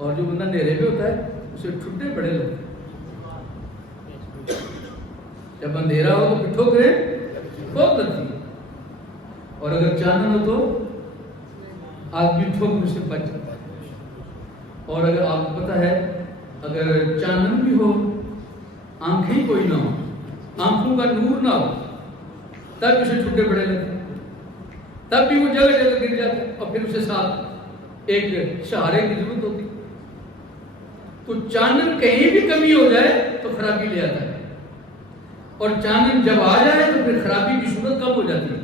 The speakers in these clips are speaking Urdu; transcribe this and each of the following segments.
اور جو بندہ اندھیرے میں ہوتا ہے اسے ٹھٹے بڑے لگتے ہیں. جب اندھیرا ہو تو پٹھوں کرے بہت لگتی ہے, اور اگر چانن ہو تو آدمی ٹھوکر سے بچ جاتا ہے. اور اگر آپ کو پتا ہے اگر چانن بھی ہو, آنکھیں کوئی نہ ہو, آنکھوں کا نور نہ ہو, تب اسے ٹھٹے بڑے لگتے ہیں, تب بھی وہ جگہ جگہ گر جاتا ہے, اور پھر اسے ساتھ ایک سہارے کی ضرورت ہوتی. تو چانن کہیں بھی کمی ہو جائے تو خرابی لے آتا ہے, اور چانن جب آ جائے تو پھر خرابی کی صورت کم ہو جاتی ہے.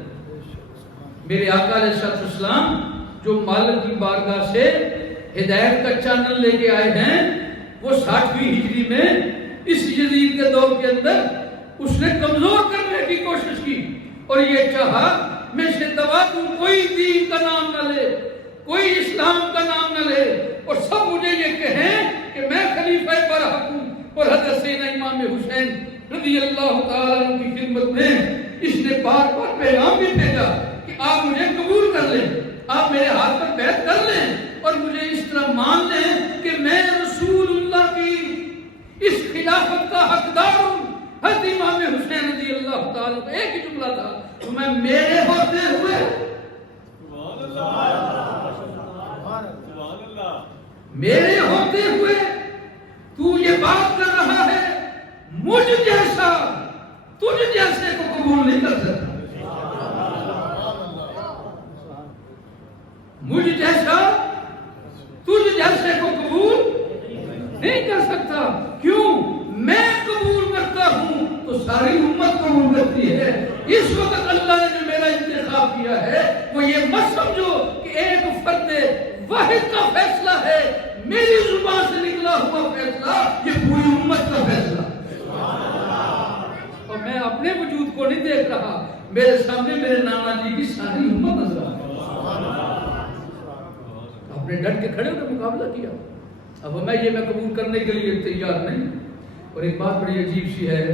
میرے آقا علیہ السلام جو مالک کی بارگاہ سے ہدایت کا چانن لے کے آئے ہیں, وہ 60ویں ہجری میں اس یزید کے دور کے اندر اس نے کمزور کرنے کی کوشش کی, اور یہ چاہا میں سے دبا دوں, کوئی دین کا نام نہ لے, کوئی اسلام کا نام نہ لے, اور سب مجھے یہ کہیں کہ میں خلیفہ برحق ہوں. اور حضرت سیدنا امام حسین رضی اللہ تعالیٰ عنہ کی خدمت میں اس نے بار بار پیغام بھی بھیجا کہ آپ مجھے قبول کر لیں, آپ میرے ہاتھ پر بیعت کر لیں, اور مجھے اس طرح مان لیں کہ میں رسول اللہ کی اس خلافت کا حقدار ہوں. حضرت امام حسین رضی اللہ تعالیٰ کا ایک ہی جملہ تھا, تو میں میرے ہوتے ہوئے میرے ہوتے ہوئے تو یہ بات کر رہا ہے, مجھ جیسا تجھ جیسے کو قبول نہیں کر سکتا, مجھ جیسا تجھ جیسے کو قبول نہیں کر سکتا. کیوں؟ میں قبول کرتا ہوں تو ساری امت قبول کرتی ہے. اس وقت اللہ نے جو میرا انتخاب کیا ہے وہ یہ مت سمجھو کہ ایک فرد واحد کا فیصلہ ہے, میری زبان سے نکلا ہوا فیصلہ یہ پوری امت کا فیصلہ. اور میں اپنے وجود کو نہیں دیکھ رہا, میرے سامنے میرے نانا جی کی ساری امت نظر آ رہی ہے. اپنے ڈٹ کے کھڑے ہو کے مقابلہ کیا. اب میں قبول کرنے کے لیے تیار نہیں. اور ایک بات بڑی عجیب سی ہے,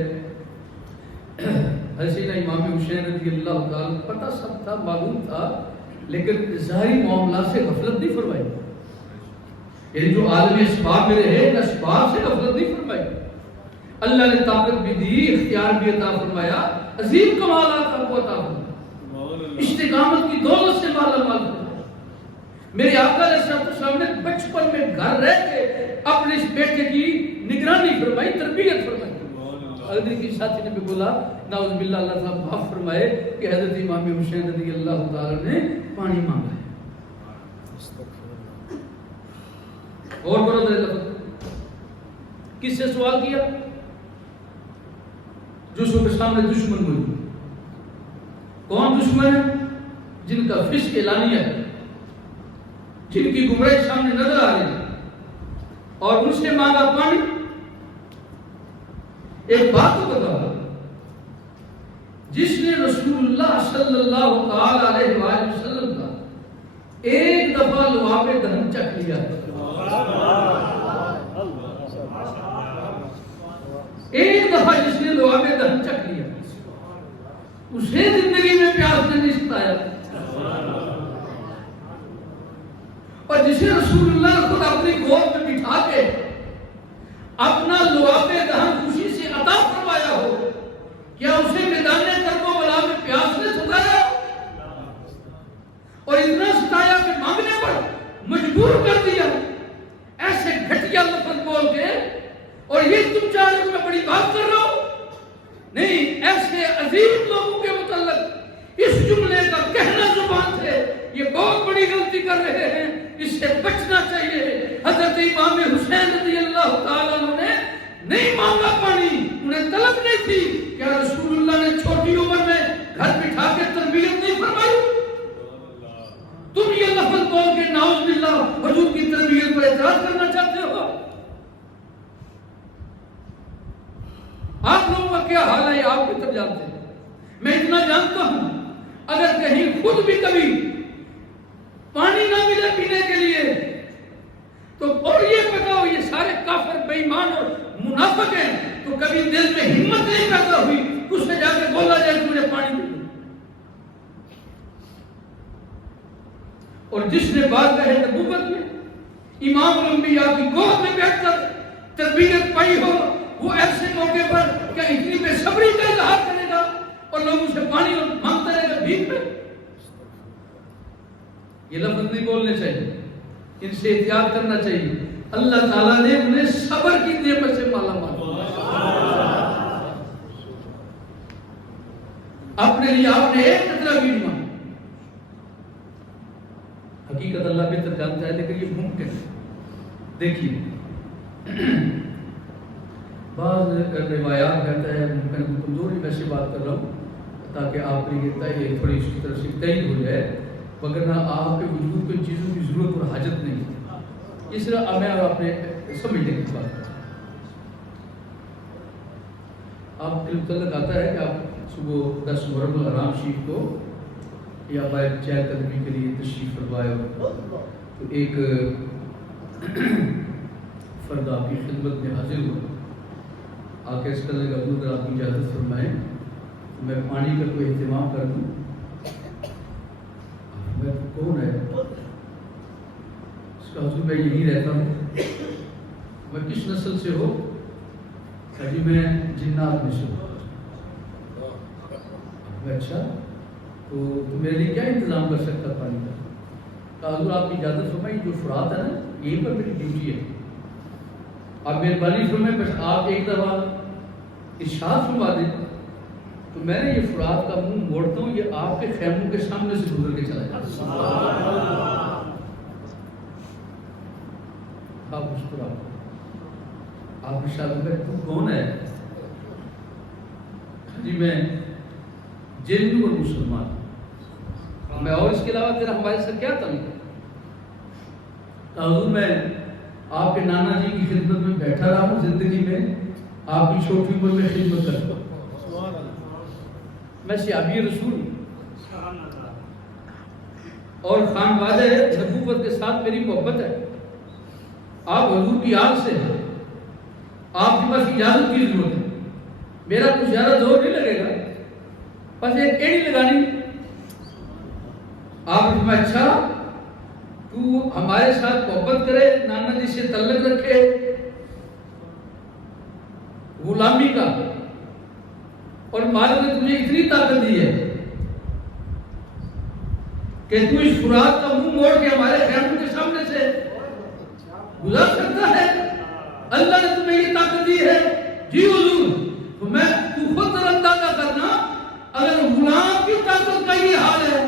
حسینہ امام حسین رضی اللہ تعالیٰ پتہ سب تھا, معلوم تھا, لیکن ظاہری معاملات سے غفلت نہیں فرمائی. یعنی جو عالم اسباب میں رہے ان اسباب سے غفلت نہیں فرمائی. اللہ نے طاقت بھی دی, اختیار بھی عطا فرمایا, عظیم کمالات آپ کو عطا فرمایا, استقامت کی دولت سے مالا مال فرمایا. میرے آقا علیہ السلام نے بچپن میں گھر رہ کے اپنے اس بیٹے کی نگرانی فرمائی, تربیت فرمائی. حضرت کی ساتھی نے بھی بولا نعوذ باللہ, اللہ تعالیٰ معاف فرمائے کہ حضرت امام حسین رضی اللہ تعالیٰ نے پانی مانگا ہے. اور کرو ذرا لفظ کس سے سوال کیا؟ جو سو کے سامنے دشمن ہوئی. کون دشمن ہے؟ جن کا فسق اعلانیہ ہے, جن کی گمراہی سامنے نظر آ رہی ہے, اور ان سے مانگا پانی. ایک بات تو بتا, جس نے رسول اللہ صلی اللہ تعالی علیہ وآلہ وسلم کا ایک دفعہ لعاب دہن چکھ لیا, ایک دفعہ جس نے لعاب دہن چکھ لیا, اسے زندگی میں پیاس نے نہیں ستایا. اور جسے رسول اللہ نے خود اپنی گود میں بٹھا کے اپنا لعاب دہن خوشی سے عطا فرمایا ہو, کیا اسے میدان کرب و بلا میں پیاس نے ستایا؟ اور اتنا ستایا کہ مانگنے پر مجبور کر دیا, ایسے گھٹیا لفظ بول کے. اور یہ تم چاہ رہے ہو میں بڑی بات کر رہا ہوں؟ نہیں, ایسے عظیم لوگوں کے متعلق اس جملے کا کہنا زبان سے یہ بہت بڑی غلطی کر رہے ہیں, اس سے بچنا چاہیے. حضرت امام حسین رضی اللہ تعالیٰ عنہ نے نہیں مانگا پانی, انہیں طلب نہیں تھی. کیا رسول اللہ نے چھوٹی عمر میں گھر بٹھا کے تربیت نہیں فرمائی؟ تم یہ لفظ بول کے نعوذ باللہ حضور کی تربیت پر اعتراض کرنا چاہتے ہو؟ آپ لوگوں کا کیا حال ہے آپ بہتر جانتے ہیں. میں اتنا جانتا ہوں, اگر کہیں خود بھی کبھی پانی نہ ملے پینے کے لیے تو, اور یہ پتا ہو یہ سارے کافر بے ایمان اور منافق ہیں, تو کبھی دل میں ہمت نہیں پیدا ہوئی اس سے جا کے بولا جائے کہ مجھے پانی دے. اور جس نے بات کہے نبوت میں امام الانبیاء کی گود میں بیٹھ کر تربیت پائی ہو، وہ ایسے موقع پر کیا اتنی بے صبری کا اظہار کرے گا اور لوگوں سے پانی مانگتا رہے گا بھیک میں؟ یہ لفظ نہیں بولنے چاہیے، ان سے احتیاط کرنا چاہیے۔ اللہ تعالیٰ نے انہیں صبر کی نعمت سے مالا مال اپنے لیے آپ نے ایک قطرہ بھی نہیں مانگا۔ حقیقت اللہ بہتر جانتا ہے، لیکن یہ ممکن ہے۔ دیکھیے بعض روایات کہتا ہے، میں کمزوری میں سے بات کر رہا ہوں تاکہ آپ کے لیے تھوڑی اس طرح سے تعین ہو جائے، وگرنہ آپ کے وجود کو چیزوں کی ضرورت اور حاجت نہیں ہے۔ اس طرح میں آپ نے سمجھنے کی بات کرتا ہوں۔ آپ کے متعلق آتا ہے کہ آپ صبح 10 محرم الحرام شریف کو یا باہر چہل قدمی کے لیے تشریف فرمائے ہو، تو ایک فرد آپ کی خدمت میں حاضر ہو، آ کے اس قدر کا اگر آپ کی اجازت فرمائیں میں پانی کا کوئی اہتمام کر دوں۔ میں کون ہے اس کا حضور؟ میں یہی رہتا ہوں۔ میں کس نسل سے ہو؟ کہ میں جنات میں سے ہوں۔ اچھا، تو میرے لیے کیا انتظام کر سکتا پانی کا؟ کہ حضور آپ کی اجازت فرمائیں، جو فرات ہے نا یہیں پر میری ڈیوٹی ہے، آپ مہربانی فرمائیں بس آپ ایک دفعہ ارشاد فرما دیں تو میں نے یہ فرات کا منہ موڑتا ہوں، یہ آپ کے خیموں کے سامنے سے گزر کے چلا جاتا۔ آپ مسکرا، آپ ارشاد فرمائیں تو کون ہے؟ جی میں جن اور مسلمان، میں اور اس کے علاوہ تیرا ہمارے ساتھ کیا تعلق ہے؟ حضور میں آپ کے نانا جی کی خدمت میں بیٹھا رہا ہوں، زندگی میں آپ کی چھوٹی عمر میں خدمت کرتا ہوں، میں صحابی رسول اور خانوادہ نبوت کے ساتھ میری محبت ہے۔ آپ حضور کی آگ سے ہیں، آپ کے پاس اجازت کی ضرورت ہے، میرا کچھ زیادہ زور نہیں لگے گا، بس ایک ایڑی لگانی۔ آپ نے اچھا تو ہمارے ساتھ محبت کرے، نانا جی سے تعلق رکھے، غلامی کا، اور مالک نے تجھے اتنی طاقت دی ہے کہ تو اس فرات کا منہ موڑ کے ہمارے خیموں کے سامنے سے گزر سکتا ہے۔ اللہ نے تمہیں یہ طاقت دی ہے۔ جی حضور، تو میں تو خود اندازہ کرنا، اگر غلام کی طاقت کا یہ حال ہے،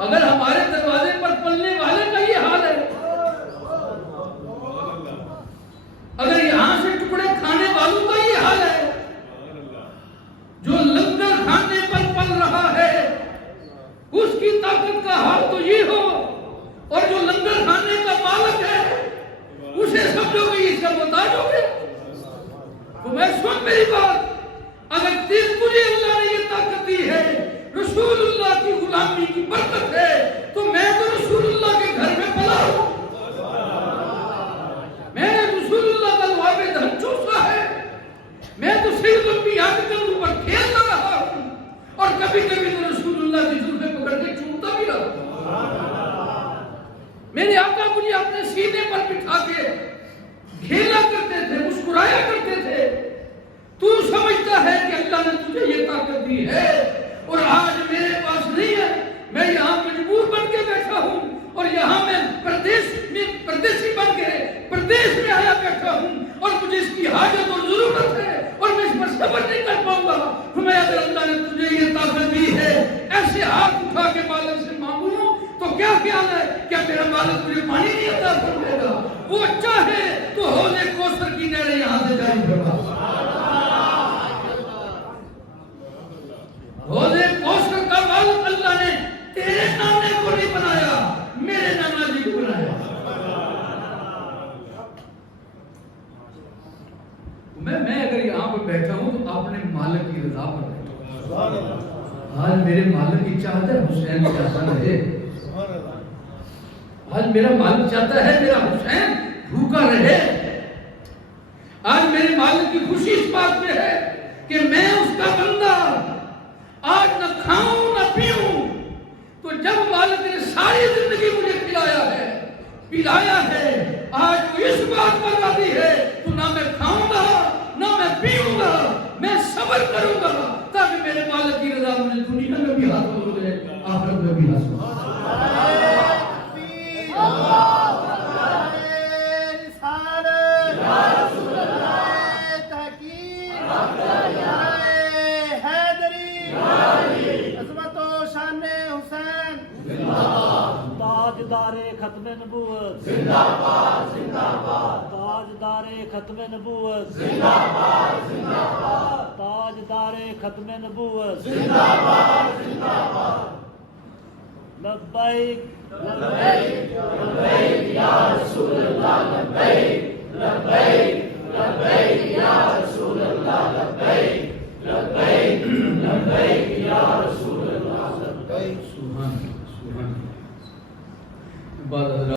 اگر ہمارے دروازے پر پلنے والے کا یہ حال ہے، اگر یہاں سے ٹکڑے کھانے والوں کا یہ حال ہے، جو لنگر کھانے پر پل رہا ہے اس کی طاقت کا حال تو یہ ہو، اور جو لنگر کھانے کا مالک ہے اسے سمجھو گے اس کا محتاج ہو گے؟ تو میں سن میری بات، اگر تجھے اللہ نے یہ طاقت دی ہے، رسول اللہ کی غلامی کی برکت ہے، تو میں تو رسول اللہ کے گھر میں پلا ہوں، میں نے رسول اللہ کا لعاب دہن چوسا ہے، میں تو سید الانبیاء کے قدموں پر کھیلتا رہا ہوں، اور کبھی کبھی تو رسول اللہ کی زلفیں پکڑ کے چومتا بھی رہا ہوں۔ میرے آقا مجھے اپنے سینے پر بٹھا کے کھیلا کرتے تھے، مسکرایا کرتے تھے۔ تو سمجھتا ہے کہ اللہ نے تجھے یہ طاقت دی ہے اور آج میرے پاس نہیں ہے، میں یہاں مجبور بن کے بیٹھا ہوں، اور یہاں میں پردیسی بن کے پردیش میں آیا بیٹھا ہوں، اور مجھے اس کی حاجت اور ضرورت ہے، اور میں اس پر صبر نہیں کر پاؤں گا۔ تو میں اگر اللہ نے تجھے یہ طاقت دی ہے، ایسے ہاتھ اٹھا کے مالک سے مانگوں تو کیا خیال ہے، کیا میرا مالک تجھے پانی نہیں عطا فرمائے گا؟ وہ چاہے تو حوض کوثر کی نہریں یہاں سے جاری کروا، حوض کوثر کا مالک اللہ نے تیرے نانے کو نہیں بنایا، میرے نانا جی کو بنایا۔ میں اگر یہاں پر بیٹھا ہوں تو اپنے مالک کی رضا پر بیٹھا ہوں۔ آج میرے مالک کی چاہت ہے حسین پیاسا رہے، آج میرا مالک چاہتا ہے میرا حسین بھوکا رہے۔ آج میرے مالک کی خوشی اس بات میں ہے کہ میں اس کا بندہ آج نہ کھاؤں نہ پیوں، ساری زندگی مجھے کھلایا ہے پلایا ہے، آج وہ اس بات پر راضی ہے تو نہ میں کھاؤں گا نہ میں پیوں گا، میں صبر کروں گا تاکہ میرے مالک کی رضا مجھے دنیا میں بھی حاصل ہو جائے آخرت میں بھی حاصل ہو جائے۔ تاجدار ختم نبوت زندہ باد زندہ باد، تاجدار ختم نبوت زندہ باد زندہ باد، تاجدار ختم نبوت زندہ باد زندہ باد۔ لبیک لبیک لبیک یا رسول اللہ، لبیک لبیک لبیک یا رسول اللہ، لبیک لبیک لبیک یا رسول اللہ، لبیک۔ سبحان اللہ، سبحان اللہ۔ بعد